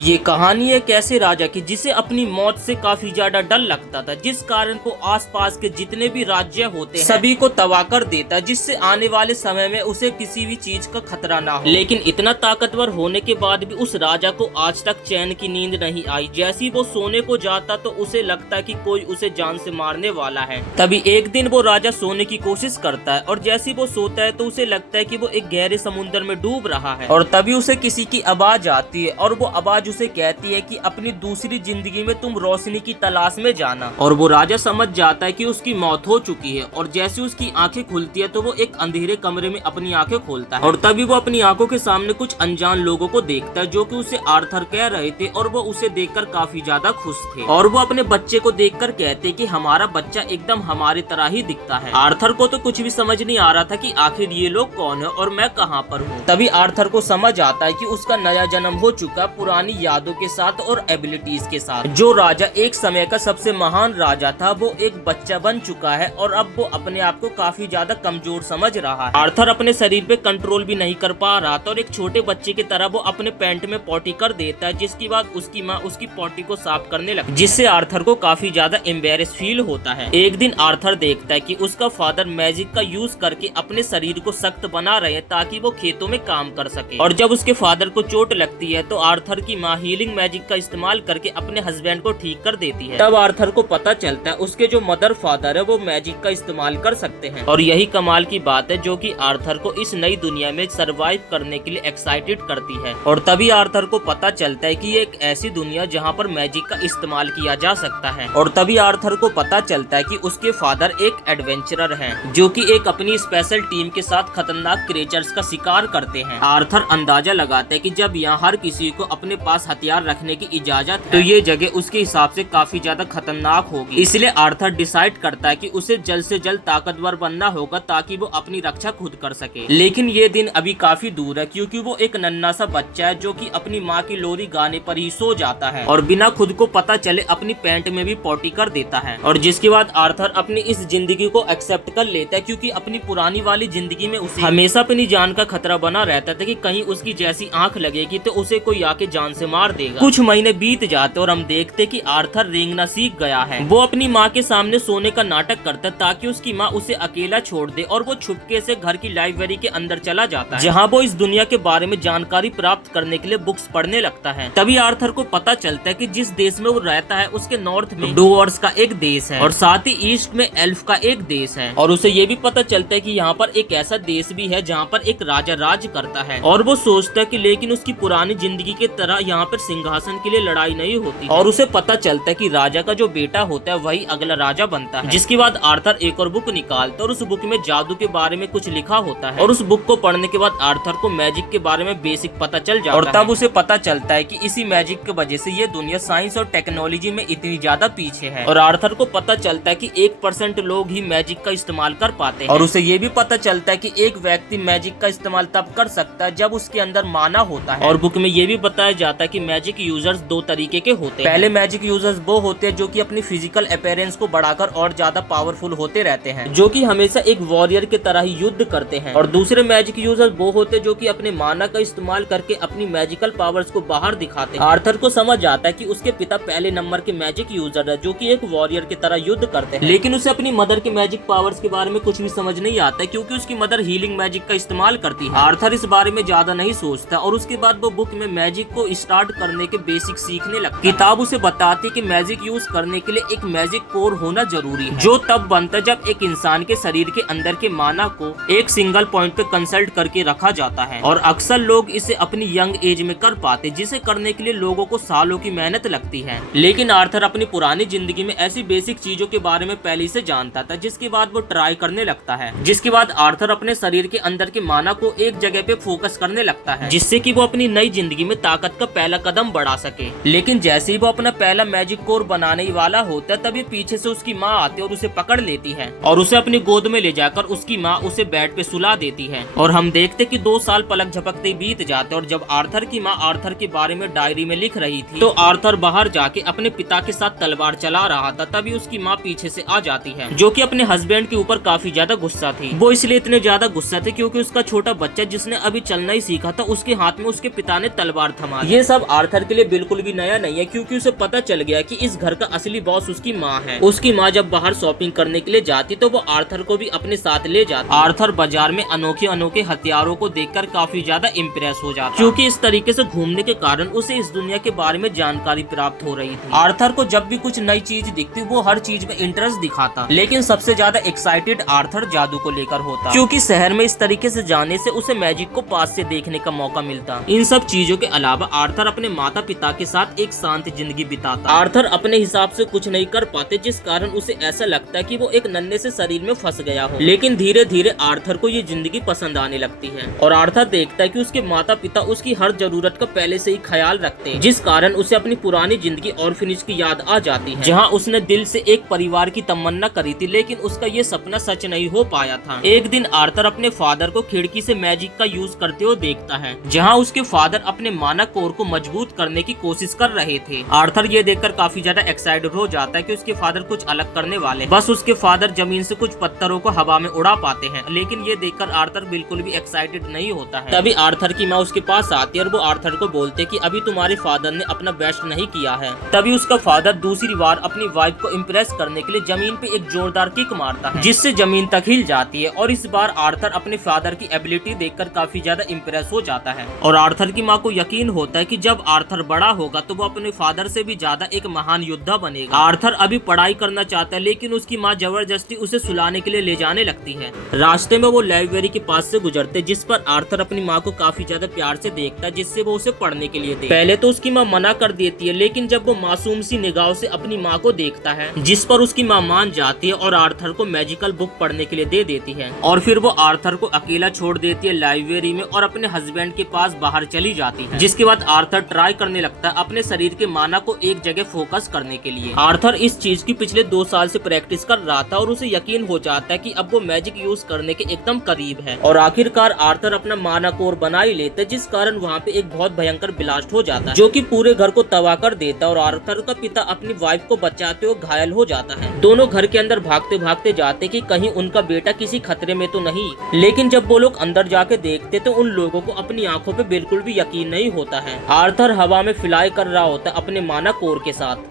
ये कहानी है एक ऐसे राजा की जिसे अपनी मौत से काफी ज्यादा डर लगता था, जिस कारण को आसपास के जितने भी राज्य होते हैं सभी को तबाह कर देता, जिससे आने वाले समय में उसे किसी भी चीज का खतरा ना हो। लेकिन इतना ताकतवर होने के बाद भी उस राजा को आज तक चैन की नींद नहीं आई। जैसे ही वो सोने को जाता तो उसे लगता कि कोई उसे जान से मारने वाला है। तभी एक दिन वो राजा सोने की कोशिश करता है और जैसे ही वो सोता है तो उसे लगता है कि वो एक गहरे समुद्र में डूब रहा है। और तभी उसे किसी की आवाज आती है और वो आवाज उसे कहती है कि अपनी दूसरी जिंदगी में तुम रोशनी की तलाश में जाना। और वो राजा समझ जाता है कि उसकी मौत हो चुकी है और जैसे उसकी आंखें खुलती है तो वो एक अंधेरे कमरे में अपनी आंखें खोलता है। और तभी वो अपनी आंखों के सामने कुछ अनजान लोगों को देखता है जो कि उसे आर्थर कह रहे थे और वो उसे देखकर काफी ज्यादा खुश थे। और वो अपने बच्चे को देखकर कहते कि हमारा बच्चा एकदम हमारी तरह ही दिखता है। आर्थर को तो कुछ भी समझ नहीं आ रहा था कि आखिर ये लोग कौन है और मैं कहाँ पर हूँ। तभी आर्थर को समझ आता है कि उसका नया जन्म हो चुका, पुरानी यादों के साथ और एबिलिटीज के साथ। जो राजा एक समय का सबसे महान राजा था वो एक बच्चा बन चुका है और अब वो अपने आप को काफी ज्यादा कमजोर समझ रहा है। आर्थर अपने शरीर पे कंट्रोल भी नहीं कर पा रहा था और एक छोटे बच्चे की तरह वो अपने पैंट में पॉटी कर देता है, जिसके बाद उसकी माँ उसकी पॉटी को साफ करने लगती है, जिससे आर्थर को काफी ज्यादा एम्बेरस फील होता है। एक दिन आर्थर देखता है कि उसका फादर मैजिक का यूज करके अपने शरीर को सख्त बना रहे हैं ताकि वो खेतों में काम कर सके। और जब उसके फादर को चोट लगती है तो आर्थर की माँ हीलिंग मैजिक का इस्तेमाल करके अपने हस्बैंड को ठीक कर देती है। तब आर्थर को पता चलता है उसके जो मदर फादर है वो मैजिक का इस्तेमाल कर सकते हैं। और यही कमाल की बात है जो कि आर्थर को इस नई दुनिया में सरवाइव करने के लिए एक्साइटेड करती है। और तभी आर्थर को पता चलता है कि ये एक ऐसी दुनिया जहाँ पर मैजिक का इस्तेमाल किया जा सकता है। और तभी आर्थर को पता चलता है कि उसके फादर एक एडवेंचरर हैं जो कि एक अपनी स्पेशल टीम के साथ खतरनाक क्रिएचर्स का शिकार करते हैं। आर्थर अंदाजा लगाता है कि जब यहाँ हर किसी को अपने पास हथियार रखने की इजाजत है तो ये जगह उसके हिसाब से काफी ज्यादा खतरनाक होगी। इसलिए आर्थर डिसाइड करता है कि उसे जल्द से जल्द ताकतवर बनना होगा ताकि वो अपनी रक्षा खुद कर सके। लेकिन ये दिन अभी काफी दूर है क्योंकि वो एक नन्हा सा बच्चा है जो कि अपनी माँ की लोरी गाने पर ही सो जाता है और बिना खुद को पता चले अपनी पैंट में भी पॉटी कर देता है। और जिसके बाद आर्थर अपनी इस जिंदगी को एक्सेप्ट कर लेता है क्योंकि अपनी पुरानी वाली जिंदगी में उसे हमेशा अपनी जान का खतरा बना रहता था कि कहीं उसकी जैसी आंख लगेगी तो उसे कोई आके जान से मार देगा। कुछ महीने बीत जाते और हम देखते कि आर्थर रेंगना सीख गया है। वो अपनी माँ के सामने सोने का नाटक करता है ताकि उसकी माँ उसे अकेला छोड़ दे और वो छुपके से घर की लाइब्रेरी के अंदर चला जाता है जहाँ वो इस दुनिया के बारे में जानकारी प्राप्त करने के लिए बुक्स पढ़ने लगता है। तभी आर्थर को पता चलता है कि जिस देश में वो रहता है उसके नॉर्थ में डोवर्स का एक देश है और साथ ही ईस्ट में एल्फ का एक देश है। और उसे ये भी पता चलता है कि यहाँ पर एक ऐसा देश भी है जहाँ पर एक राजा राज करता है। और वो सोचता है कि लेकिन उसकी पुरानी जिंदगी के तरह यहाँ पर सिंहासन के लिए लड़ाई नहीं होती और उसे पता चलता है कि राजा का जो बेटा होता है वही अगला राजा बनता है। जिसके बाद आर्थर एक और बुक निकालता है और उस बुक में जादू के बारे में कुछ लिखा होता है और उस बुक को पढ़ने के बाद आर्थर को मैजिक के बारे में बेसिक पता चल जाता है। और तब उसे पता चलता है कि इसी मैजिक की वजह से ये दुनिया साइंस और टेक्नोलॉजी में इतनी ज्यादा पीछे है। और आर्थर को पता चलता है कि 1% लोग ही मैजिक का इस्तेमाल कर पाते हैं। और उसे ये भी पता चलता है कि एक व्यक्ति मैजिक का इस्तेमाल तब कर सकता है जब उसके अंदर माना होता है। और बुक में ये भी बताया जाता है कि मैजिक यूजर्स दो तरीके के होते हैं। पहले मैजिक यूजर्स वो होते हैं जो कि अपनी फिजिकल अपीयरेंस को बढ़ाकर और ज्यादा पावरफुल होते रहते हैं, जो कि हमेशा एक वॉरियर की तरह ही युद्ध करते हैं। और दूसरे मैजिक यूजर्स वो होते हैं जो कि अपने माना का इस्तेमाल करके अपनी मैजिकल पावर्स को बाहर दिखाते हैं। आर्थर को समझ आता है कि उसके पिता पहले नंबर के मैजिक यूजर है जो कि एक वॉरियर की तरह युद्ध करते हैं, लेकिन उसे अपनी मदर के मैजिक पावर्स के बारे में कुछ भी समझ नहीं आता क्योंकि उसकी मदर हीलिंग मैजिक का इस्तेमाल करती है। आर्थर इस बारे में ज्यादा नहीं सोचता और उसके बाद वो बुक में मैजिक को स्टार्ट करने के बेसिक सीखने लगता है। किताब उसे बताती कि मैजिक यूज करने के लिए एक मैजिक कोर होना जरूरी है जो तब बनता है जब एक इंसान के शरीर के अंदर के माना को एक सिंगल पॉइंट पे कंसल्ट करके रखा जाता है। और अक्सर लोग इसे अपनी यंग एज में कर पाते जिसे करने के लिए लोगों को सालों की मेहनत लगती है। लेकिन आर्थर अपनी पुरानी जिंदगी में ऐसी बेसिक चीजों के बारे में पहले से जानता था जिसके बाद वो ट्राई करने लगता है। जिसके बाद आर्थर अपने शरीर के अंदर के माना को एक जगह पे फोकस करने लगता है जिससे कि वो अपनी नई जिंदगी में ताकत का पहला कदम बढ़ा सके। लेकिन जैसे ही वो अपना पहला मैजिक कोर बनाने ही वाला होता है तभी पीछे से उसकी माँ आती है और उसे पकड़ लेती है और उसे अपनी गोद में ले जाकर उसकी माँ उसे बेड पे सुला देती है। और हम देखते कि 2 साल पलक झपकते बीत जाते और जब आर्थर की माँ आर्थर के बारे में डायरी में लिख रही थी तो आर्थर बाहर जाके अपने पिता के साथ तलवार चला रहा था। तभी उसकी माँ पीछे से आ जाती है जो कि अपने हस्बैंड के ऊपर काफी ज्यादा गुस्सा थी। वो इसलिए इतने ज्यादा गुस्सा थे क्योंकि उसका छोटा बच्चा जिसने अभी चलना ही सीखा था उसके हाथ में उसके पिता ने तलवार थमा। ये सब आर्थर के लिए बिल्कुल भी नया नहीं है, क्योंकि उसे पता चल गया कि इस घर का असली बॉस उसकी माँ है। उसकी माँ जब बाहर शॉपिंग करने के लिए जाती तो वो आर्थर को भी अपने साथ ले जाती। आर्थर बाजार में अनोखे अनोखे हथियारों को देखकर काफी ज्यादा इम्प्रेस हो जाता, क्योंकि इस तरीके से घूमने के कारण उसे इस दुनिया के बारे में जानकारी प्राप्त हो रही थी। आर्थर को जब भी कुछ नई चीज दिखती वो हर चीज में इंटरेस्ट दिखाता, लेकिन सबसे ज्यादा एक्साइटेड आर्थर जादू को लेकर होता, क्योंकि शहर में इस तरीके से जाने से उसे मैजिक को पास से देखने का मौका मिलता। इन सब चीजों के अलावा आर्थर अपने माता पिता के साथ एक शांत जिंदगी बिताता। आर्थर अपने हिसाब से कुछ नहीं कर पाते, जिस कारण उसे ऐसा लगता है कि वो एक नन्हे से शरीर में फंस गया हो। लेकिन धीरे धीरे आर्थर को ये जिंदगी पसंद आने लगती है और आर्थर देखता है कि उसके माता पिता उसकी हर जरूरत का पहले से ही ख्याल रखते हैं, जिस कारण उसे अपनी पुरानी जिंदगी ऑर्फनेज की याद आ जाती है, जहाँ उसने दिल से एक परिवार की तमन्ना करी थी, लेकिन उसका ये सपना सच नहीं हो पाया था। एक दिन आर्थर अपने फादर को खिड़की से मैजिक का यूज करते हुए देखता है, जहाँ उसके फादर अपने माना कोर को मजबूत करने की कोशिश कर रहे थे। आर्थर ये देखकर काफी ज्यादा एक्साइटेड हो जाता है कि उसके फादर कुछ अलग करने वाले। बस उसके फादर जमीन से कुछ पत्थरों को हवा में उड़ा पाते हैं, लेकिन ये देखकर आर्थर बिल्कुल भी एक्साइटेड नहीं होता है। तभी आर्थर की माँ उसके पास आती है और वो आर्थर को बोलते कि अभी तुम्हारे फादर ने अपना बेस्ट नहीं किया है। तभी उसका फादर दूसरी बार अपनी वाइफ को इम्प्रेस करने के लिए जमीन पे एक जोरदार किक मारता है, जिससे जमीन तक हिल जाती है। और इस बार आर्थर अपने फादर की एबिलिटी देखकर काफी ज्यादा इम्प्रेस हो जाता है और आर्थर की माँ को यकीन होता है कि जब आर्थर बड़ा होगा तो वो अपने फादर से भी ज्यादा एक महान योद्धा बनेगा। आर्थर अभी पढ़ाई करना चाहता है, लेकिन उसकी माँ जबरदस्ती उसे सुलाने के लिए ले जाने लगती है। रास्ते में वो लाइब्रेरी के पास से गुजरते, जिस पर आर्थर अपनी माँ को काफी ज्यादा प्यार से देखता है, जिससे वो उसे पढ़ने के लिए दे। पहले तो उसकी माँ मना कर देती है, लेकिन जब वो मासूम सी निगाहों से अपनी माँ को देखता है, जिस पर उसकी माँ मान जाती है और आर्थर को मैजिकल बुक पढ़ने के लिए दे देती है। और फिर वो आर्थर को अकेला छोड़ देती है लाइब्रेरी में और अपने हस्बैंड के पास बाहर चली जाती है। जिसके बाद आर्थर ट्राई करने लगता है अपने शरीर के माना को एक जगह फोकस करने के लिए। आर्थर इस चीज की पिछले 2 साल से प्रैक्टिस कर रहा था और उसे यकीन हो जाता है कि अब वो मैजिक यूज करने के एकदम करीब है। और आखिरकार आर्थर अपना माना कोर बना ही लेता है, जिस कारण वहाँ पे एक बहुत भयंकर ब्लास्ट हो जाता है, जो कि पूरे घर को तबाह कर देता है और आर्थर का पिता अपनी वाइफ को बचाते हुए घायल हो जाता है। दोनों घर के अंदर भागते भागते जाते कि कहीं उनका बेटा किसी खतरे में तो नहीं, लेकिन जब वो लोग अंदर जाके देखते तो उन लोगों को अपनी आंखों पे बिल्कुल भी यकीन नहीं होता है। आर्थर हवा में फ्लाई कर रहा होता है अपने माना कोर के साथ।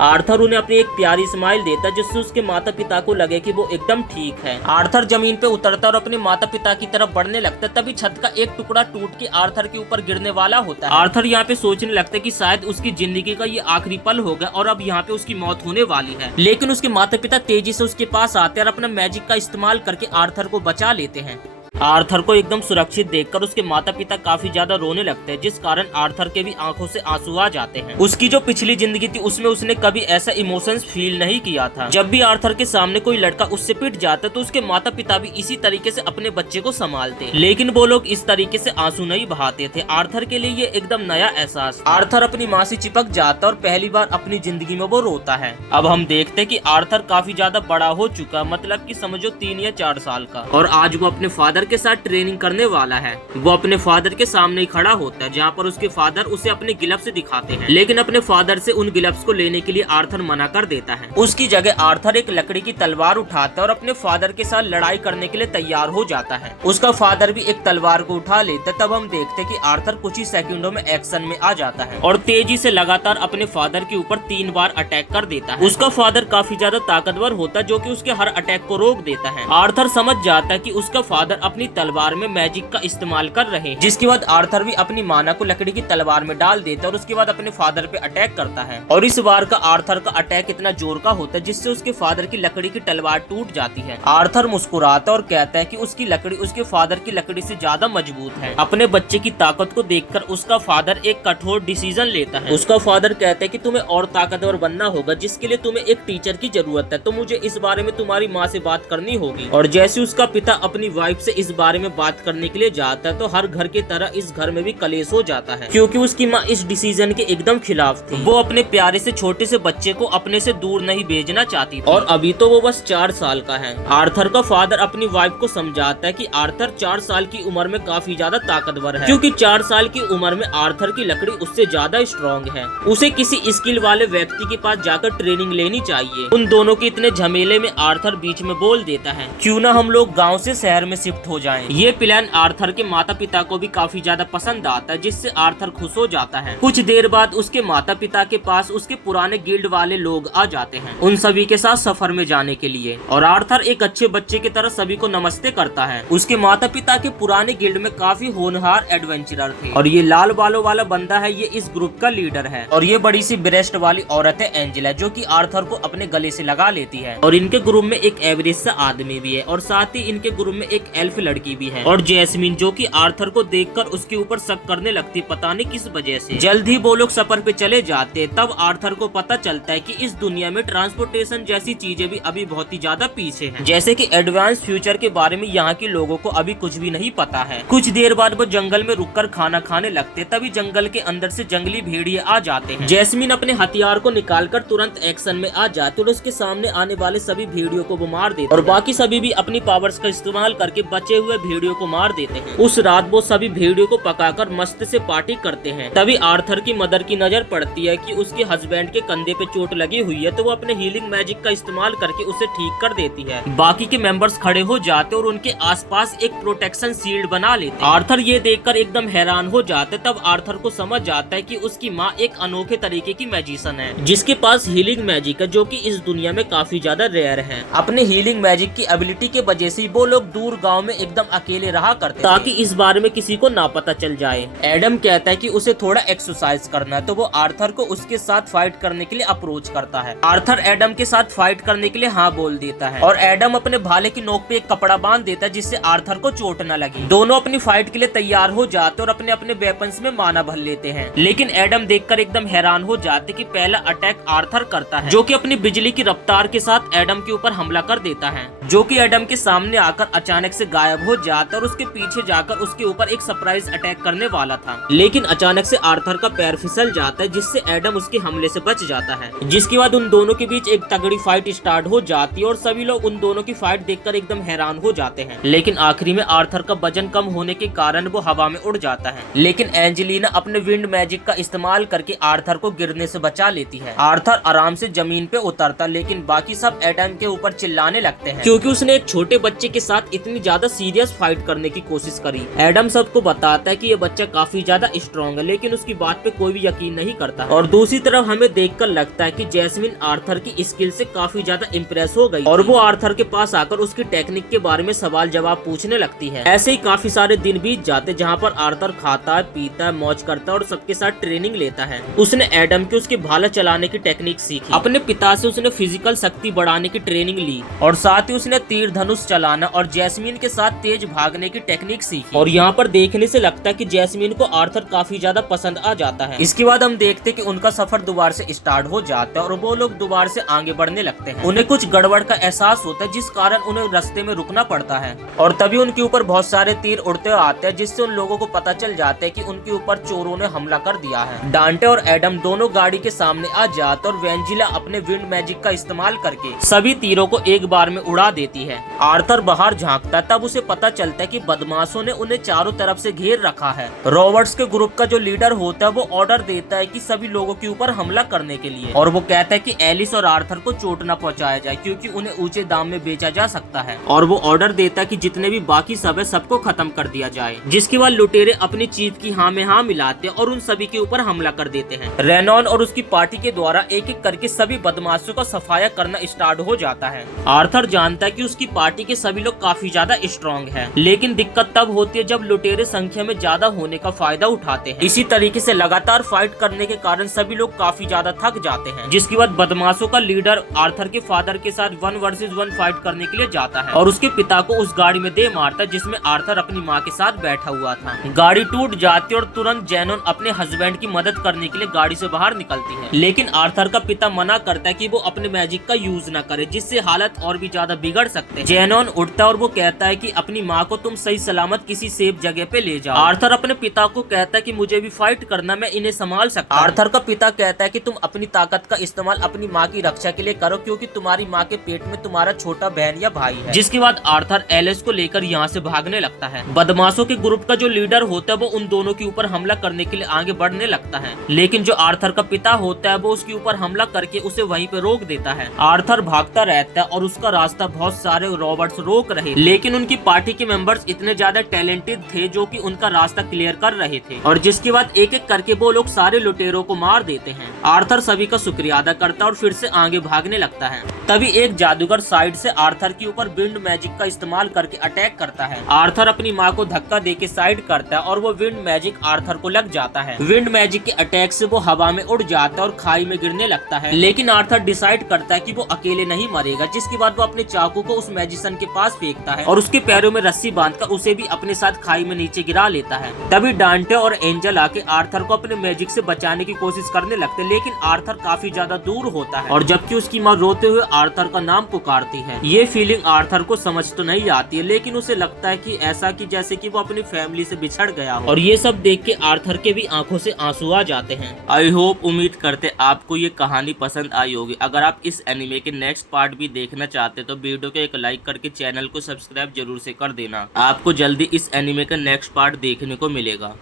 आर्थर उन्हें अपनी एक प्यारी स्माइल देता, जिससे उसके माता पिता को लगे कि वो एकदम ठीक है। आर्थर जमीन पे उतरता और अपने माता पिता की तरफ बढ़ने लगता, तभी छत का एक टुकड़ा टूट के आर्थर के ऊपर गिरने वाला होता है। आर्थर यहाँ पे सोचने लगता है कि शायद उसकी जिंदगी का ये आखिरी पल होगा और अब यहाँ पे उसकी मौत होने वाली है, लेकिन उसके माता पिता तेजी से उसके पास आते हैं और अपना मैजिक का इस्तेमाल करके आर्थर को बचा लेते हैं। आर्थर को एकदम सुरक्षित देखकर उसके माता पिता काफी ज्यादा रोने लगते हैं, जिस कारण आर्थर के भी आंखों से आंसू आ जाते हैं। उसकी जो पिछली जिंदगी थी उसमें उसने कभी ऐसा इमोशंस फील नहीं किया था। जब भी आर्थर के सामने कोई लड़का उससे पिट जाता तो उसके माता पिता भी इसी तरीके से अपने बच्चे को संभालते, लेकिन वो लोग इस तरीके से आंसू नहीं बहाते थे। आर्थर के लिए ये एकदम नया एहसास। आर्थर अपनी माँ से चिपक जाता और पहली बार अपनी जिंदगी में वो रोता है। अब हम देखते कि आर्थर काफी ज्यादा बड़ा हो चुका, मतलब कि समझो 3 या 4 साल का, और आज वो अपने फादर के साथ ट्रेनिंग करने वाला है। वो अपने फादर के सामने ही खड़ा होता है, जहाँ पर उसके फादर उसे अपने गिलफ्स दिखाते हैं, लेकिन अपने फादर से उन गिलफ्स को लेने के लिए आर्थर मना कर देता है। उसकी जगह आर्थर एक लकड़ी की तलवार उठाता है और अपने फादर के साथ लड़ाई करने के लिए तैयार हो जाता है। उसका फादर भी एक तलवार को उठा लेता है। तब हम देखते कि आर्थर कुछ ही सेकंडों में एक्शन में आ जाता है और तेजी से लगातार अपने फादर के ऊपर 3 बार अटैक कर देता है। उसका फादर काफी ज्यादा ताकतवर होता है, जो कि उसके हर अटैक को रोक देता है। आर्थर समझ जाता है कि उसका फादर अपनी तलवार में मैजिक का इस्तेमाल कर रहे हैं, जिसके बाद आर्थर भी अपनी माना को लकड़ी की तलवार में डाल देता है और उसके बाद अपने फादर पे अटैक करता है। और इस बार का आर्थर का अटैक इतना जोर का होता है जिससे उसके फादर की लकड़ी की तलवार टूट जाती है। आर्थर मुस्कुराता और कहता है कि उसकी लकड़ी उसके फादर की लकड़ी से ज्यादा मजबूत है। अपने बच्चे की ताकत को देखकर उसका फादर एक कठोर डिसीजन लेता है। उसका फादर कहता है कि तुम्हें और ताकतवर बनना होगा, जिसके लिए तुम्हें एक टीचर की जरूरत है, तो मुझे इस बारे में तुम्हारी माँ से बात करनी होगी। और जैसे उसका पिता अपनी वाइफ से इस बारे में बात करने के लिए जाता है तो हर घर की तरह इस घर में भी कलेश हो जाता है, क्योंकि उसकी माँ इस डिसीजन के एकदम खिलाफ थी। वो अपने प्यारे से छोटे से बच्चे को अपने से दूर नहीं भेजना चाहती थी, और अभी तो वो बस 4 साल का है। आर्थर का फादर अपनी वाइफ को समझाता है कि आर्थर 4 साल की उम्र में काफी ज्यादा ताकतवर है, क्योंकि 4 साल की उम्र में आर्थर की लकड़ी उससे ज्यादा स्ट्रॉन्ग है। उसे किसी स्किल वाले व्यक्ति के पास जाकर ट्रेनिंग लेनी चाहिए। उन दोनों के इतने झमेले में आर्थर बीच में बोल देता है, क्यों ना हम लोग गाँव से शहर में शिफ्ट हो जाएं। ये प्लान आर्थर के माता पिता को भी काफी ज्यादा पसंद आता है, जिससे आर्थर खुश हो जाता है। कुछ देर बाद उसके माता पिता के पास उसके पुराने गिल्ड वाले लोग आ जाते हैं, उन सभी के साथ सफर में जाने के लिए। और आर्थर एक अच्छे बच्चे की तरह सभी को नमस्ते करता है। उसके माता पिता के पुराने गिल्ड में काफी होनहार एडवेंचरर थे, और ये लाल बालों वाला बंदा है, ये इस ग्रुप का लीडर है। और ये बड़ी सी ब्रेस्ट वाली औरत है एंजेला, जो कि आर्थर को अपने गले से लगा लेती है। और इनके ग्रुप में एक एवरेज सा आदमी भी है, और साथ ही इनके ग्रुप में एक एल्फ लड़की भी है, और जैस्मिन, जो कि आर्थर को देखकर उसके ऊपर शक करने लगती, पता नहीं किस वजह से। जल्द ही वो लोग सफर पे चले जाते। तब आर्थर को पता चलता है कि इस दुनिया में ट्रांसपोर्टेशन जैसी चीजें भी अभी बहुत ही ज्यादा पीछे हैं, जैसे कि एडवांस फ्यूचर के बारे में यहाँ के लोगों को अभी कुछ भी नहीं पता है। कुछ देर बाद वो जंगल में रुककर खाना खाने लगते, तभी जंगल के अंदर से जंगली भेड़िए आ जाते हैं। जैस्मिन अपने हथियार को निकालकर तुरंत एक्शन में आ जाती और उसके सामने आने वाले सभी भेड़ियों को वो मार देते, और बाकी सभी भी अपनी पावर्स का इस्तेमाल करके बचे हुए भेड़ियों को मार देते हैं। उस रात वो सभी भेड़ियों को पकाकर मस्त से पार्टी करते हैं। तभी आर्थर की मदर की नजर पड़ती है कि उसके हस्बैंड के कंधे पे चोट लगी हुई है, तो वो अपने हीलिंग मैजिक का इस्तेमाल करके उसे ठीक कर देती है। बाकी के मेंबर्स खड़े हो जाते और उनके आसपास एक प्रोटेक्शन शील्ड बना लेते। आर्थर ये देखकर एकदम हैरान हो जाते। तब आर्थर को समझ आता है कि उसकी माँ एक अनोखे तरीके की मैजिशियन है, जिसके पास हीलिंग मैजिक है, जो कि इस दुनिया में काफी ज्यादा रेयर है। अपने हीलिंग मैजिक की एबिलिटी के वजह से वो लोग दूर गाँव में एकदम अकेले रहा करते, ताकि इस बारे में किसी को ना पता चल जाए। एडम कहता है कि उसे थोड़ा एक्सरसाइज करना है, तो वो आर्थर को उसके साथ फाइट करने के लिए अप्रोच करता है। आर्थर एडम के साथ फाइट करने के लिए हाँ बोल देता है, और एडम अपने भाले की नोक पे एक कपड़ा बांध देता है, जिससे आर्थर को चोट न लगी। दोनों अपनी फाइट के लिए तैयार हो जाते और अपने अपने वेपन्स में माना भर लेते हैं। लेकिन एडम देखकर एकदम हैरान हो जाते कि पहला अटैक आर्थर करता है, जो कि अपनी बिजली की रफ्तार के साथ एडम के ऊपर हमला कर देता है, जो कि एडम के सामने आकर अचानक से गायब हो जाता और उसके पीछे जाकर उसके ऊपर एक सरप्राइज अटैक करने वाला था। लेकिन अचानक से आर्थर का पैर फिसल जाता है, जिससे एडम उसके हमले से बच जाता है। जिसके बाद उन दोनों के बीच एक तगड़ी फाइट स्टार्ट हो जाती है, और सभी लोग उन दोनों की फाइट देखकर एकदम हैरान हो जाते हैं। लेकिन आखिरी में आर्थर का वजन कम होने के कारण वो हवा में उड़ जाता है। लेकिन एंजेलिना अपने विंड मैजिक का इस्तेमाल करके आर्थर को गिरने से बचा लेती है। आर्थर आराम से जमीन पे उतरता, लेकिन बाकी सब एडम के ऊपर चिल्लाने लगते हैं, क्योंकि उसने एक छोटे बच्चे के साथ इतनी ज्यादा सीरियस फाइट करने की कोशिश करी। एडम सबको बताता है कि ये बच्चा काफी ज्यादा स्ट्रॉन्ग है, लेकिन उसकी बात पे कोई भी यकीन नहीं करता। और दूसरी तरफ हमें देखकर लगता है कि जैस्मिन आर्थर की स्किल से काफी ज्यादा इम्प्रेस हो गई, और वो आर्थर के पास आकर उसकी टेक्निक के बारे में सवाल जवाब पूछने लगती है। ऐसे ही काफी सारे दिन बीत जाते, जहाँ पर आर्थर खाता है, पीता है, मौज करता है और सबके साथ ट्रेनिंग लेता है। उसने एडम के उसके भाला चलाने की टेक्निक सीखी, अपने पिता से उसने फिजिकल शक्ति बढ़ाने की ट्रेनिंग ली, और साथ ही उसने तीर धनुष चलाना और जैस्मिन के साथ तेज भागने की टेक्निक सीखी। और यहाँ पर देखने से लगता है कि जैस्मिन को आर्थर काफी ज्यादा पसंद आ जाता है। इसके बाद हम देखते कि उनका सफर दोबारा से स्टार्ट हो जाता है, और वो लोग दोबारा से आगे बढ़ने लगते हैं। उन्हें कुछ गड़बड़ का एहसास होता है, जिस कारण उन्हें रास्ते में रुकना पड़ता है, और तभी उनके ऊपर बहुत सारे तीर उड़ते आते हैं, जिससे उन लोगों को पता चल जाता है कि उनके ऊपर चोरों ने हमला कर दिया है। डांटे और एडम दोनों गाड़ी के सामने आ जाते, और वेंजिला अपने विंड मैजिक का इस्तेमाल करके सभी तीरों को एक बार में उड़ा देती है। आर्थर बाहर झांकता, तब उसे पता चलता है कि बदमाशों ने उन्हें चारों तरफ से घेर रखा है। रॉबर्ट्स के ग्रुप का जो लीडर होता है वो ऑर्डर देता है कि सभी लोगों के ऊपर हमला करने के लिए, और वो कहता है कि एलिस और आर्थर को चोट न पहुंचाया जाए, क्योंकि उन्हें ऊंचे दाम में बेचा जा सकता है। और वो ऑर्डर देता है कि जितने भी बाकी सब है सबको खत्म कर दिया जाए। जिसके बाद लुटेरे अपनी चीफ की हाँ में हाँ मिलाते और उन सभी के ऊपर हमला कर देते हैं। रेनॉन और उसकी पार्टी के द्वारा एक एक करके सभी बदमाशों का सफाया करना स्टार्ट हो जाता है। आर्थर जानता है कि उसकी पार्टी के सभी लोग काफी ज्यादा स्ट्रॉन्ग हैं, लेकिन दिक्कत तब होती है जब लुटेरे संख्या में ज्यादा होने का फायदा उठाते हैं। इसी तरीके से लगातार फाइट करने के कारण सभी लोग काफी ज्यादा थक जाते हैं। जिसके बाद बदमाशों का लीडर आर्थर के फादर के साथ 1 वर्सेस 1 फाइट करने के लिए जाता है, और उसके पिता को उस गाड़ी में दे मारता है जिसमें आर्थर अपनी माँ के साथ बैठा हुआ था। गाड़ी टूट जाती और तुरंत जेनोन अपने हस्बैंड की मदद करने के लिए गाड़ी से बाहर निकलती है, लेकिन आर्थर का पिता मना करता है कि वो अपने मैजिक का यूज न करे, जिससे हालत और भी ज्यादा बिगड़ सकते हैं। जेनोन उठता और वो कहता है कि अपनी माँ को तुम सही सलामत किसी सेफ जगह पे ले जाओ। आर्थर अपने पिता को कहता है कि मुझे भी फाइट करना, मैं इन्हें संभाल सकता हूं। आर्थर का पिता कहता है कि तुम अपनी ताकत का इस्तेमाल अपनी माँ की रक्षा के लिए करो, क्योंकि तुम्हारी माँ के पेट में तुम्हारा छोटा बहन या भाई है। जिसके बाद आर्थर एलिस को लेकर यहाँ से भागने लगता है। बदमाशों के ग्रुप का जो लीडर होता है वो उन दोनों के ऊपर हमला करने के लिए आगे बढ़ने लगता है, लेकिन जो आर्थर का पिता होता है वो उसके ऊपर हमला करके उसे वहीं पे रोक देता है। आर्थर भागता रहता है और उसका रास्ता बहुत सारे रॉबर्ट्स रोक रहे, लेकिन उनकी पार्टी के मेंबर्स इतने ज्यादा टैलेंटेड थे जो कि उनका रास्ता क्लियर कर रहे थे और जिसके बाद एक एक करके वो लोग सारे लुटेरों को मार देते हैं। आर्थर सभी का शुक्रिया अदा करता है और फिर से आगे भागने लगता है। तभी एक जादूगर साइड से आर्थर के ऊपर विंड मैजिक का इस्तेमाल करके अटैक करता है। आर्थर अपनी माँ को धक्का देके साइड करता है और वो विंड मैजिक आर्थर को लग जाता है। विंड मैजिक के अटैक से वो हवा में उड़ जाता है और खाई में गिरने लगता है, लेकिन आर्थर डिसाइड करता है कि वो अकेले नहीं मरेगा, जिसके बाद वो अपने चाकू को उस मैजिशियन के पास फेंकता है और उसके पैरों में रस्सी बांधकर उसे भी अपने साथ खाई में नीचे गिरा लेता है। तभी डांटे और एंजल आके आर्थर को अपने मैजिक से बचाने की कोशिश करने लगते, लेकिन आर्थर काफी ज्यादा दूर होता है और जबकि उसकी माँ रोते हुए आर्थर का नाम पुकारती है। ये फीलिंग आर्थर को समझ तो नहीं आती है, लेकिन उसे लगता है कि ऐसा कि जैसे कि वो अपनी फैमिली से बिछड़ गया हो और ये सब देख के आर्थर के भी आंखों से आंसू आ जाते हैं। आई होप, उम्मीद करते आपको ये कहानी पसंद आई होगी। अगर आप इस एनिमे के नेक्स्ट पार्ट भी देखना चाहते तो वीडियो को एक लाइक करके चैनल को सब्सक्राइब जरूर से कर देना। आपको जल्दी इस एनिमे का नेक्स्ट पार्ट देखने को मिलेगा।